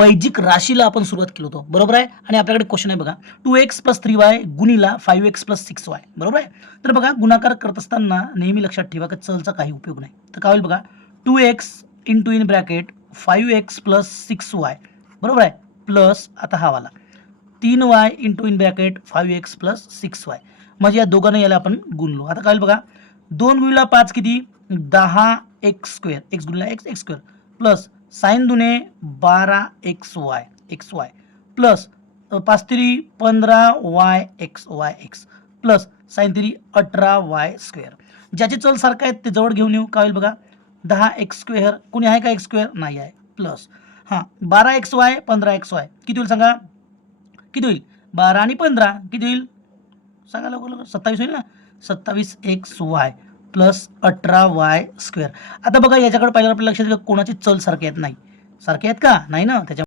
बैजिक राशीला आपण सुरुवात केलो होतो. बरोबर आहे? आणि आपल्याकडे क्वेश्चन आहे बघा. Two x plus three y गुणीला five x plus six y बरोबर आहे? तर बघा गुणाकार करत असताना नेहमी लक्षात ठेवा की चलचा काही उपयोग नाही. तर काय होईल बघा? Two x in two in bracket five x plus six y बरोबर आहे? प्लस आता हा वाला. तीन y into in bracket five x plus six y म्हणजे या दोघांना याला आपण गुणलो. आता काय होईल बघा? दोन गुणीला पाच किती? दहा x square x गुणिला x x square plus sign दुने बारा x y x y. Plus पाच तिरी पंधरा y x y x. Plus sign तिरी अठरा वाय स्क्वेअर. ज्याचे चल सारखं आहेत ते जवळ घेऊन येऊ. काय होईल बघा? दहा एक्स स्क्वेअर. कोणी आहे का एक्स स्क्वेअर? नाही आहे. प्लस हां बारा एक्स वाय पंधरा एक्स वाय. किती होईल सांगा? किती होईल? बारा आणि पंधरा किती होईल? सांगा लवकर लवकर. सत्तावीस होईल ना? सत्तावीस एक्स वाय. प्लस अठरा वाय स्क्वेअर आता बघा याच्याकडे पाहिल्यावर आपल्या लक्षात येईल कोणाचे चल सारखे आहेत नाही. सारखे आहेत का? नाही ना? त्याच्या